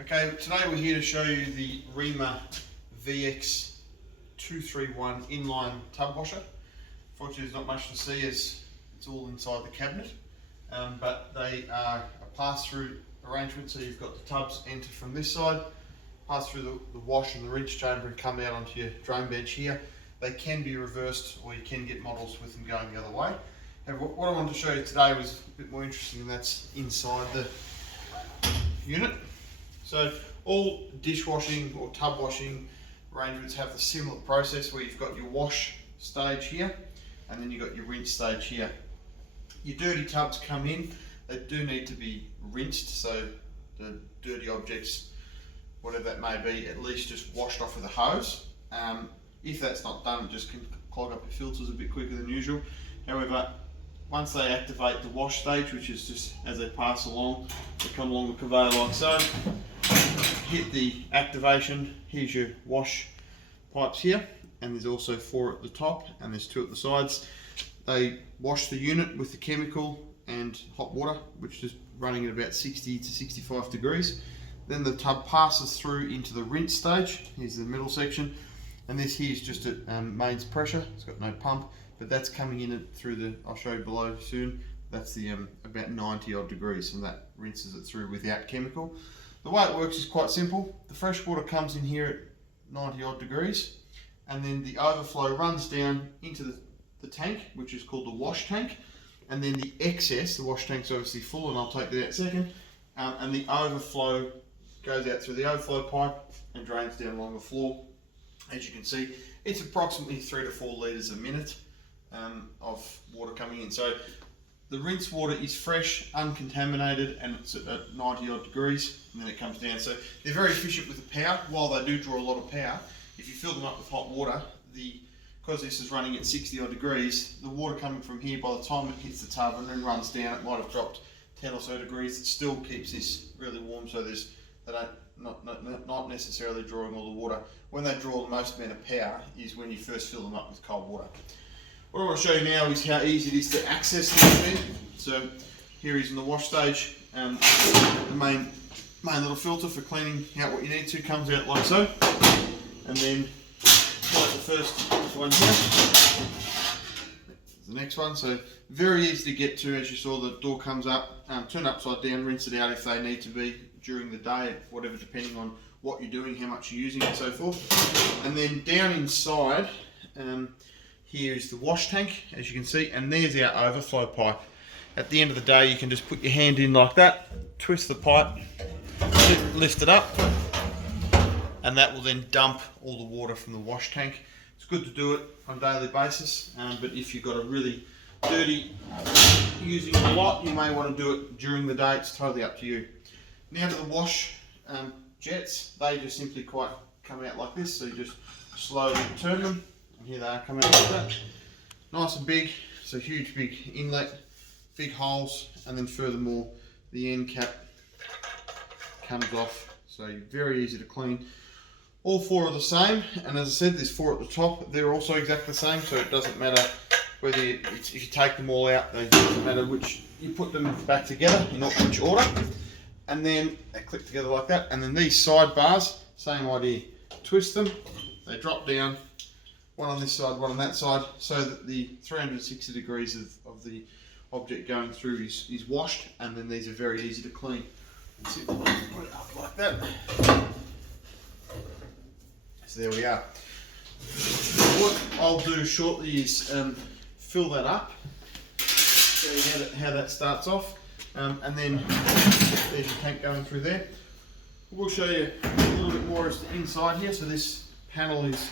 Okay, today we're here to show you the Rhima VX231 inline tub washer. Fortunately, there's not much to see as it's all inside the cabinet, but they are a pass-through arrangement, so you've got the tubs enter from this side, pass through the wash and the rinse chamber and come out onto your drain bench here. They can be reversed, or you can get models with them going the other way. However, what I wanted to show you today was a bit more interesting, and that's inside the unit. So all dishwashing or tub washing arrangements have the similar process where you've got your wash stage here and then you've got your rinse stage here. Your dirty tubs come in, they do need to be rinsed, so the dirty objects, whatever that may be, at least just washed off with a hose. If that's not done, it just can clog up your filters a bit quicker than usual. However, once they activate the wash stage, which is just as they pass along, they come along the conveyor like so, hit the activation, here's your wash pipes here, and there's also 4 at the top and there's 2 at the sides. They wash the unit with the chemical and hot water, which is running at about 60 to 65 degrees. Then the tub passes through into the rinse stage. Here's the middle section, and this here is just at mains pressure. It's got no pump, but that's coming in through the, I'll show you below soon, that's the about 90 odd degrees, and that rinses it through without chemical. The way it works is quite simple. The fresh water comes in here at 90 odd degrees, and then the overflow runs down into the tank, which is called the wash tank, and then the excess, the wash tank's obviously full, and I'll take that out in a second, and the overflow goes out through the overflow pipe and drains down along the floor. As you can see, it's approximately 3 to 4 litres a minute of water coming in. So the rinse water is fresh, uncontaminated, and it's at 90 odd degrees, and then it comes down. So they're very efficient with the power. While they do draw a lot of power, if you fill them up with hot water, because this is running at 60 odd degrees, the water coming from here, by the time it hits the tub and then runs down, it might have dropped 10 or so degrees. It still keeps this really warm, so they don't not necessarily drawing all the water. When they draw the most amount of power is when you first fill them up with cold water. What I want to show you now is how easy it is to access this bed. So here is in the wash stage. The main little filter for cleaning out what you need to comes out like so, and then like the first one here, the next one. So very easy to get to. As you saw, the door comes up, turn it upside down, rinse it out if they need to be during the day, whatever, depending on what you're doing, how much you're using, and so forth. And then down inside, here is the wash tank, as you can see, and there's our overflow pipe. At the end of the day, you can just put your hand in like that, twist the pipe, lift it up, and that will then dump all the water from the wash tank. It's good to do it on a daily basis, but if you've got a really dirty, using it a lot, you may want to do it during the day. It's totally up to you. Now to the wash jets, they just simply come out like this, so you just slowly turn them, and here they are coming out like that. Nice and big, so huge big inlet, big holes, and then furthermore the end cap comes off, so very easy to clean. All 4 are the same, and as I said, there's 4 at the top. They're also exactly the same, so it doesn't matter whether if you take them all out, it doesn't matter which you put them back together, not which order. And then they click together like that, and then these side bars, same idea. Twist them, they drop down, one on this side, one on that side, so that the 360 degrees of the object going through is washed, and then these are very easy to clean. So put it up like that. So there we are. What I'll do shortly is fill that up, show you how that starts off. And then there's your tank going through there. We'll show you a little bit more as the inside here. So this panel is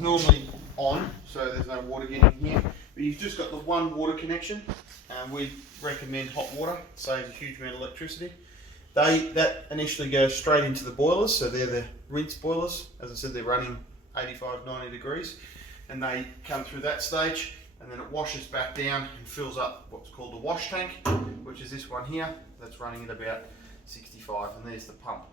normally on, so there's no water getting here. But you've just got the one water connection, and we recommend hot water. It saves a huge amount of electricity. That initially goes straight into the boilers, so they're the rinse boilers. As I said, they're running 85, 90 degrees, and they come through that stage. And then it washes back down and fills up what's called the wash tank, which is this one here, that's running at about 65, and there's the pump.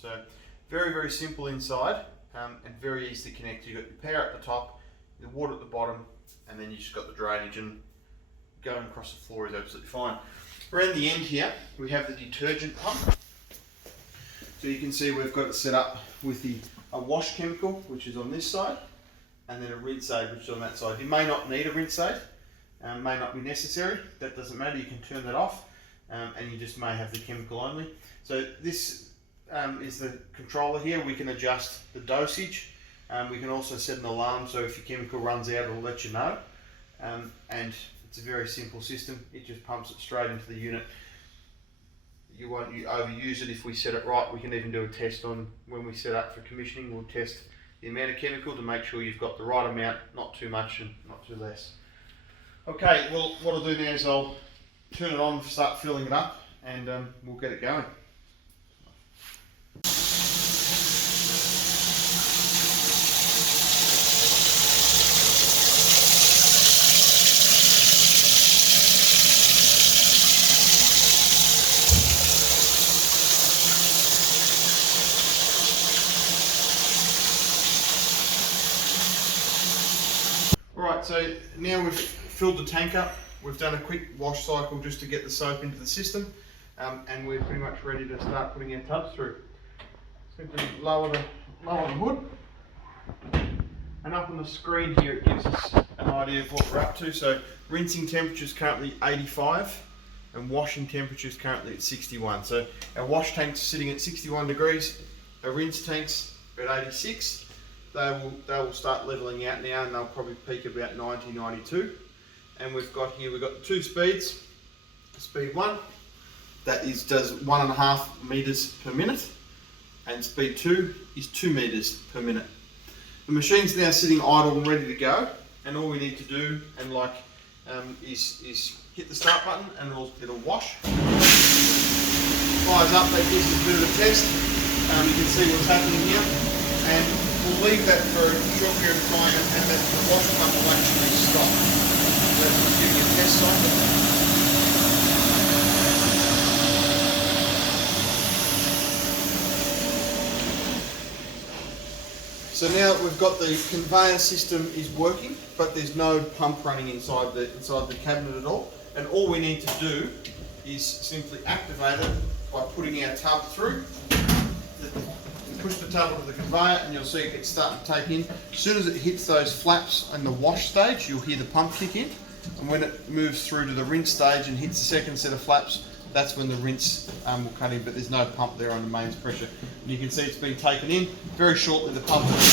So very, very simple inside, and very easy to connect. You've got your power at the top, the water at the bottom, and then you just got the drainage, and going across the floor is absolutely fine. Around the end here, we have the detergent pump. So you can see we've got it set up with a wash chemical, which is on this side, and then a rinse aid, which is on that side. You may not need a rinse aid, may not be necessary. That doesn't matter, you can turn that off, and you just may have the chemical only. So this is the controller here. We can adjust the dosage. We can also set an alarm, so if your chemical runs out, it'll let you know. And it's a very simple system. It just pumps it straight into the unit. You won't overuse it if we set it right. We can even do a test on when we set up for commissioning. We'll test the amount of chemical to make sure you've got the right amount, not too much and not too less. Okay, well, what I'll do now is I'll turn it on, start filling it up, and we'll get it going. Alright, so now we've filled the tank up. We've done a quick wash cycle just to get the soap into the system, and we're pretty much ready to start putting our tubs through. Simply lower the hood, and up on the screen here it gives us an idea of what we're up to. So rinsing temperature is currently 85 and washing temperature is currently at 61. So our wash tank's sitting at 61 degrees, our rinse tank's at 86. They will start leveling out now, and they'll probably peak about 90, 92. And we've got the two speeds. Speed 1, that does 1.5 meters per minute, and speed 2 is 2 meters per minute. The machine's now sitting idle and ready to go, and all we need to do is hit the start button, and it'll wash. Fires up, that gives us a bit of a test. You can see what's happening here, and we'll leave that for a short period of time, and then the wash pump will actually stop. Let's just give you a test cycle. So now that we've got the conveyor system is working, but there's no pump running inside the cabinet at all. And all we need to do is simply activate it by putting our tub through. Push the tub onto the conveyor, and you'll see it starting to take in. As soon as it hits those flaps in the wash stage, you'll hear the pump kick in. And when it moves through to the rinse stage and hits the second set of flaps, that's when the rinse will cut in, but there's no pump there on the mains pressure. And you can see it's been taken in. Very shortly the pump will kick.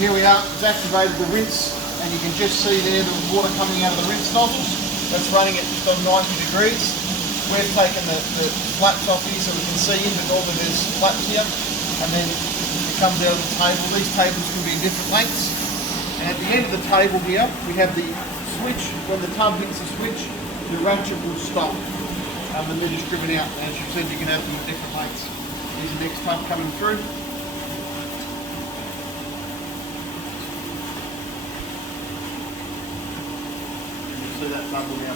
Here we are, it's activated the rinse, and you can just see there the water coming out of the rinse nozzles. That's running at just on 90 degrees. We've taken the flaps off here so we can see in, but normally there's flaps here, and then it comes out of the table. These tables can be different lengths, and at the end of the table here we have the switch. When the tub hits the switch, the ratchet will stop, and they're just driven out. And as you said, you can have them in different lengths. Here's the next tub coming through. See that bubble now.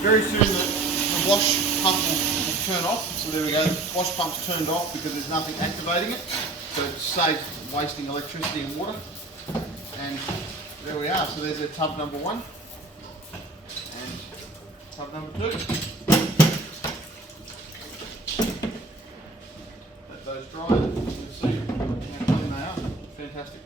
Very soon the wash pump will turn off. So there we go, the wash pump's turned off because there's nothing activating it. So it saves wasting electricity and water. And there we are. So there's our tub number 1 and tub number 2. Let those dry. You'll see how clean they are. Fantastic.